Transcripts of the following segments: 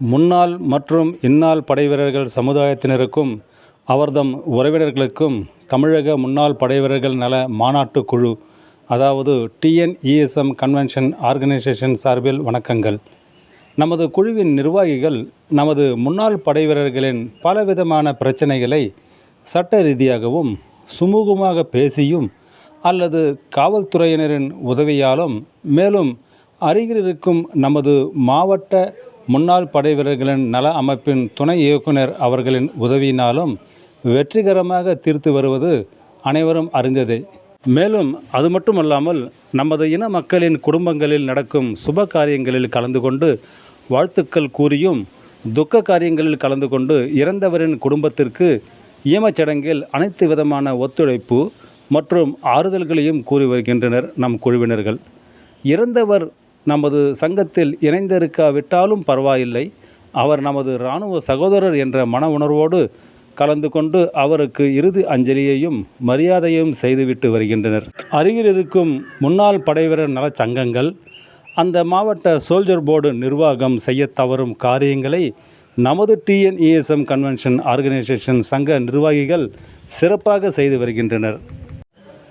முன்னாள் மற்றும் இன்னாள் படைவீரர்கள் சமுதாயத்தினருக்கும் அவர்தம் உறவினர்களுக்கும் தமிழக முன்னாள் படைவீரர்கள் நல மாநாட்டு குழு அதாவது டிஎன்இஎஸ்எம் கன்வென்ஷன் ஆர்கனைசேஷன் சார்பில் வணக்கங்கள். நமது குழுவின் நிர்வாகிகள் நமது முன்னாள் படைவீரர்களின் பலவிதமான பிரச்சனைகளை சட்ட ரீதியாகவும் சுமூகமாக பேசியும் அல்லது காவல்துறையினரின் உதவியாலும் மேலும் அருகில் இருக்கும் நமது மாவட்ட முன்னாள் படைவீரர்களின் நல அமைப்பின் துணை இயக்குனர் அவர்களின் உதவியினாலும் வெற்றிகரமாக தீர்த்து வருவது அனைவரும் அறிந்ததே. மேலும் அது மட்டுமல்லாமல் நமது இன மக்களின் குடும்பங்களில் நடக்கும் சுப காரியங்களில் கலந்து கொண்டு வாழ்த்துக்கள் கூறியும் துக்க காரியங்களில் கலந்து கொண்டு இறந்தவரின் குடும்பத்திற்கு ஈமச்சடங்கில் அனைத்து விதமான ஒத்துழைப்பு மற்றும் ஆறுதல்களையும் கூறி வருகின்றனர் நம் குழுவினர்கள். இறந்தவர் நமது சங்கத்தில் இணைந்திருக்காவிட்டாலும் பரவாயில்லை. அவர் நமது இராணுவ சகோதரர் என்ற மன உணர்வோடு கலந்து கொண்டு அவருக்கு இறுதி அஞ்சலியையும் மரியாதையும் செய்துவிட்டு வருகின்றனர். அருகில் இருக்கும் முன்னாள் படைவீரர் நலச் சங்கங்கள் அந்த மாவட்ட சோல்ஜர் போர்டு நிர்வாகம் செய்ய தவறும் காரியங்களை நமது டிஎன்இஎஸ்எம் கன்வென்ஷன் ஆர்கனைசேஷன் சங்க நிர்வாகிகள் சிறப்பாக செய்து வருகின்றனர்.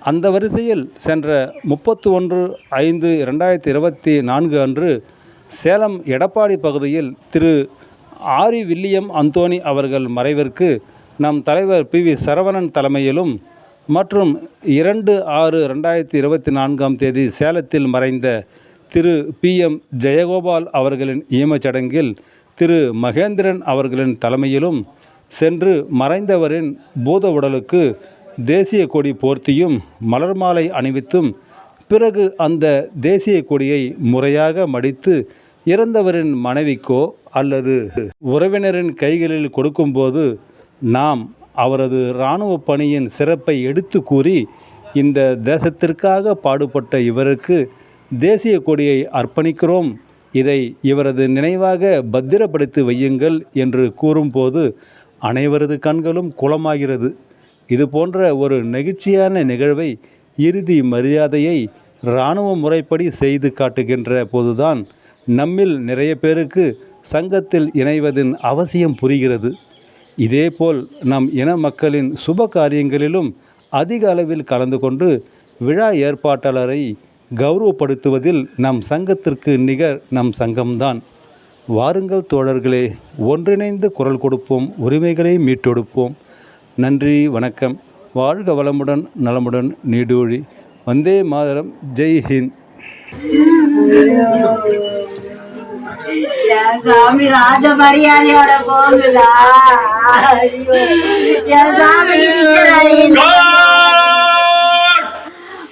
அந்த வரிசையில் சென்ற முப்பத்து ஒன்று ஐந்து ரெண்டாயிரத்தி இருபத்தி நான்கு அன்று சேலம் எடப்பாடி பகுதியில் திரு ஆரி வில்லியம் அந்தோணி அவர்கள் மறைவிற்கு நம் தலைவர் பி வி சரவணன் தலைமையிலும் மற்றும் இரண்டு ஆறு ரெண்டாயிரத்தி இருபத்தி நான்காம் தேதி சேலத்தில் மறைந்த திரு பி எம் ஜெயகோபால் அவர்களின் ஈமச்சடங்கில் திரு மகேந்திரன் அவர்களின் தலைமையிலும் சென்று மறைந்தவரின் பூத உடலுக்கு தேசிய கொடி போர்த்தியும் மலர் மாலை அணிவித்தும் பிறகு அந்த தேசிய கொடியை முறையாக மடித்து இறந்தவரின் மனைவிக்கோ அல்லது உறவினரின் கைகளில் கொடுக்கும்போது நாம் அவரது இராணுவ பணியின் சிறப்பை எடுத்து கூறி இந்த தேசத்திற்காக பாடுபட்ட இவருக்கு தேசிய கொடியை அர்ப்பணிக்கிறோம். இதை இவரது நினைவாக பத்திரப்படுத்தி வையுங்கள் என்று கூறும்போது அனைவரது கண்களும் குளமாகிறது. இது போன்ற ஒரு நெகிழ்ச்சியான நிகழ்வை இறுதி மரியாதையை இராணுவ முறைப்படி செய்து காட்டுகின்ற போதுதான் நம்மில் நிறைய பேருக்கு சங்கத்தில் இணைவதின் அவசியம் புரிகிறது. இதேபோல் நம் இன மக்களின் சுப காரியங்களிலும் அதிக அளவில் கலந்து கொண்டு விழா ஏற்பாட்டாளரை கௌரவப்படுத்துவதில் நம் சங்கத்திற்கு நிகர் நம் சங்கம்தான். வாருங்கள் தோழர்களே ஒன்றிணைந்து குரல் கொடுப்போம் உரிமைகளை மீட்டெடுப்போம். நன்றி வணக்கம். வாழ்க வளமுடன் நலமுடன் நீடூழி. வந்தே மாதரம். ஜெய் ஹிந்த். என் சாமி ராஜ மரியாதையோட போகுதா?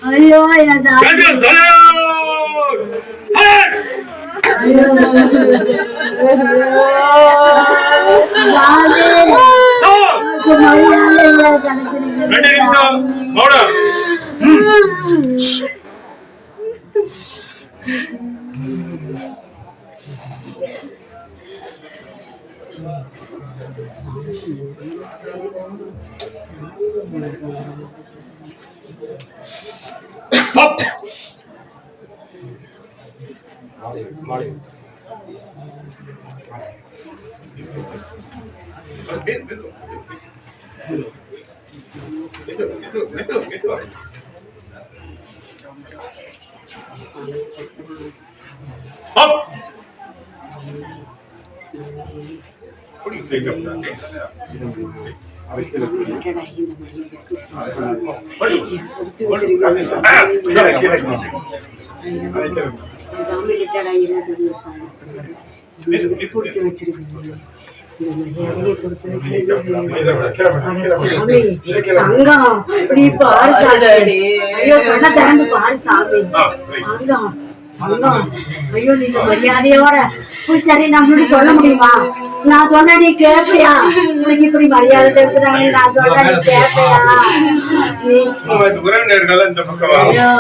ஐயோ, என் சாமி. இருக்கிறா இந்த- Up! What do you think of that? சாமி கொடுத்து வச்சிருக்கீங்க இந்த மரியாதையை கொடுத்து தங்கம் நீ பாரு சாமி ஐயோ கண்ணை திறந்து பாரு சாமி தங்கம் தங்கம் ஐயோ நீங்க மரியாதையோட சரி நம்மளுக்கு சொல்ல முடியுமா நான் சொன்ன நீ கேட்பியா உனக்கு இப்படி மரியாதை செலுத்துறாங்க நான் சொன்ன நீ கேட்பியா உறவினர்கள் இந்த பக்கம்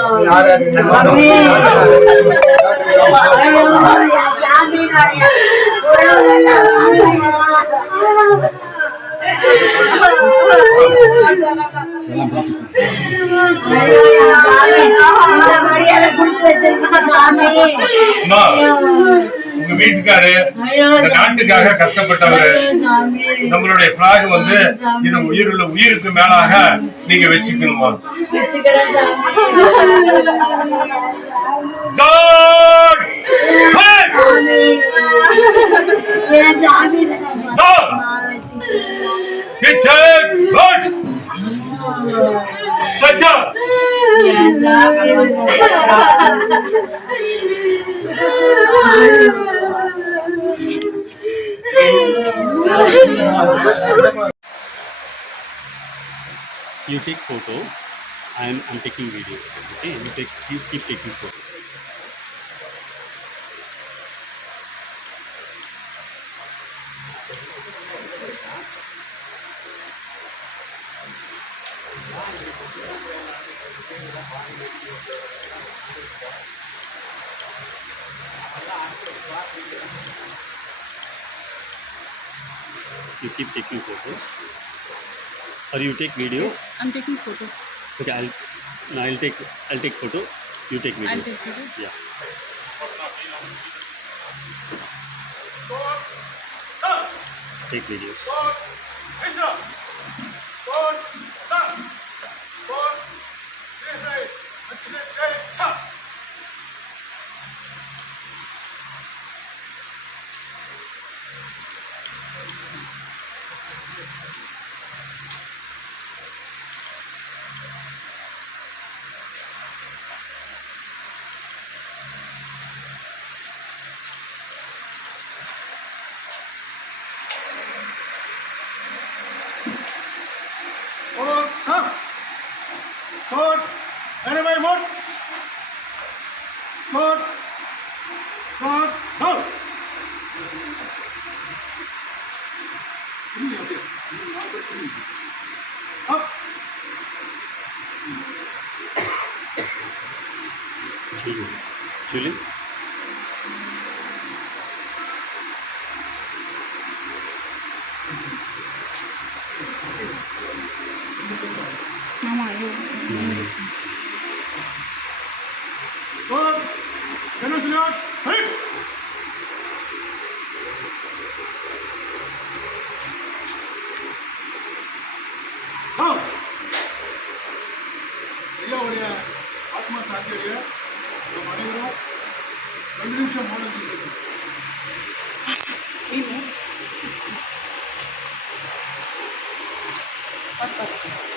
உங்க வீட்டுக்காரு இந்த நாட்டுக்காக கஷ்டப்பட்டவரு. நம்மளுடைய பிளாக் வந்து இது உயிருள்ள உயிருக்கு மேலாக நீங்க வச்சுக்கணுமா? God! You take photo I'm, I'm taking video. Okay? You take you keep taking photo you keep taking photos or you take videos Yes, I'm taking photos. Okay, I'll no, I'll take I'll take photo. You take video. I'll take photos. Yeah. Take video. Julie. Julie. かったです。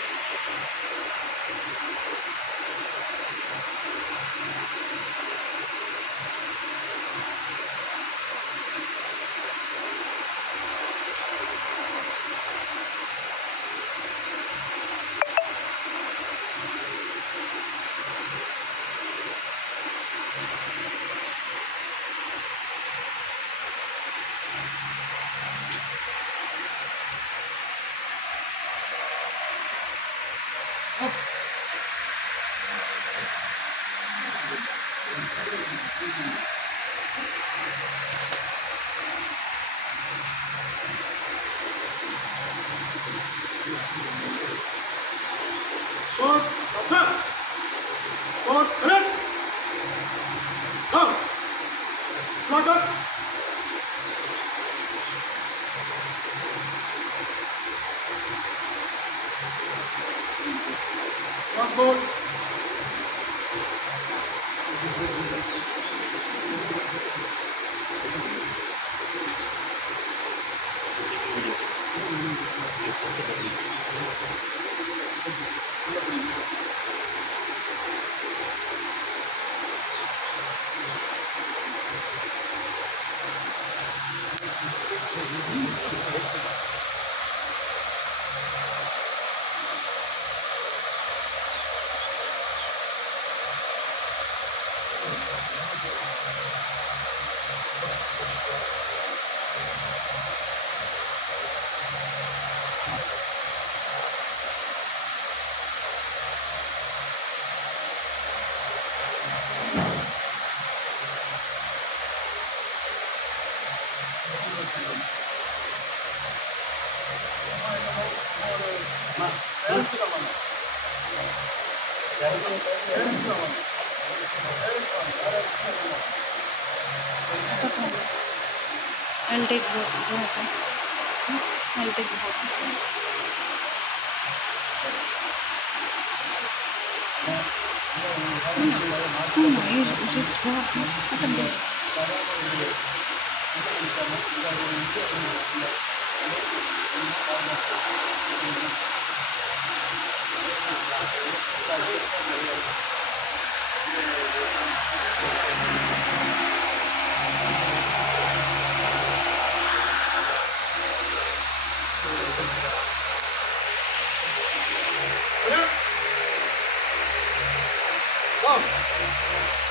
ワンボール。Parents का माना parents का माना I'll take both. I'll take both. Please, oh my, just walk. What a bit. Thank you. Come.